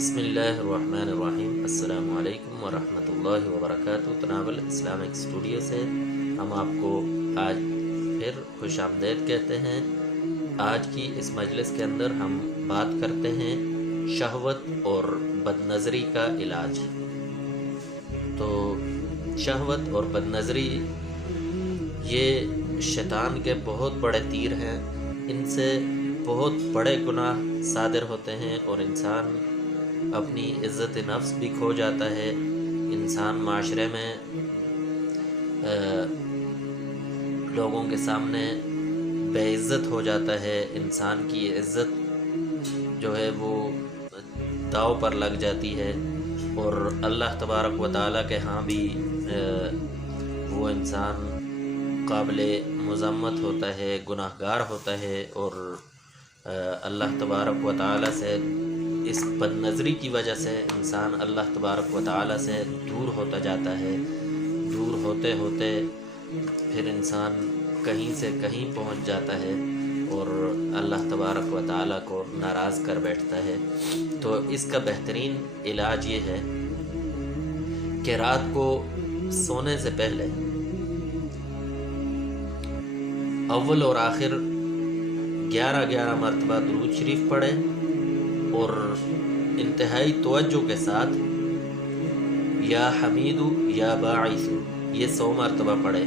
بسم اللہ الرحمن الرحیم۔ السلام علیکم ورحمۃ اللہ وبرکاتہ۔ تناول اسلامک اسٹوڈیو سے ہم آپ کو آج پھر خوش آمدید کہتے ہیں۔ آج کی اس مجلس کے اندر ہم بات کرتے ہیں شہوت اور بد نظری کا علاج۔ تو شہوت اور بد نظری یہ شیطان کے بہت بڑے تیر ہیں، ان سے بہت بڑے گناہ صادر ہوتے ہیں اور انسان اپنی عزت نفس بھی کھو جاتا ہے۔ انسان معاشرے میں لوگوں کے سامنے بے عزت ہو جاتا ہے، انسان کی عزت جو ہے وہ داؤ پر لگ جاتی ہے، اور اللہ تبارک و تعالیٰ کے ہاں بھی وہ انسان قابل مذمت ہوتا ہے، گناہ گار ہوتا ہے، اور اللہ تبارک و تعالیٰ سے اس بد نظری کی وجہ سے انسان اللہ تبارک و تعالیٰ سے دور ہوتا جاتا ہے۔ دور ہوتے ہوتے پھر انسان کہیں سے کہیں پہنچ جاتا ہے اور اللہ تبارک و تعالیٰ کو ناراض کر بیٹھتا ہے۔ تو اس کا بہترین علاج یہ ہے کہ رات کو سونے سے پہلے اول اور آخر 11 مرتبہ درود شریف پڑھے، اور انتہائی توجہ کے ساتھ یا حمید یا باعث یہ 100 مرتبہ پڑھے۔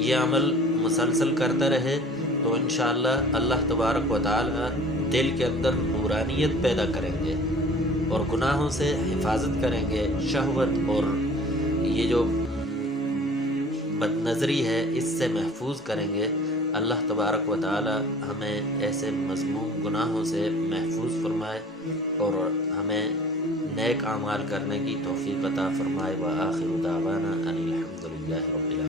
یہ عمل مسلسل کرتا رہے تو انشاءاللہ اللہ تبارک و تعالی دل کے اندر نورانیت پیدا کریں گے اور گناہوں سے حفاظت کریں گے۔ شہوت اور یہ جو بد نظری ہے اس سے محفوظ کریں گے۔ اللہ تبارک و تعالی ہمیں ایسے مذموم گناہوں سے محفوظ فرمائے اور ہمیں نیک اعمال کرنے کی توفیق عطا فرمائے۔ وآخر دعوانا ان الحمد للہ رب العالمین۔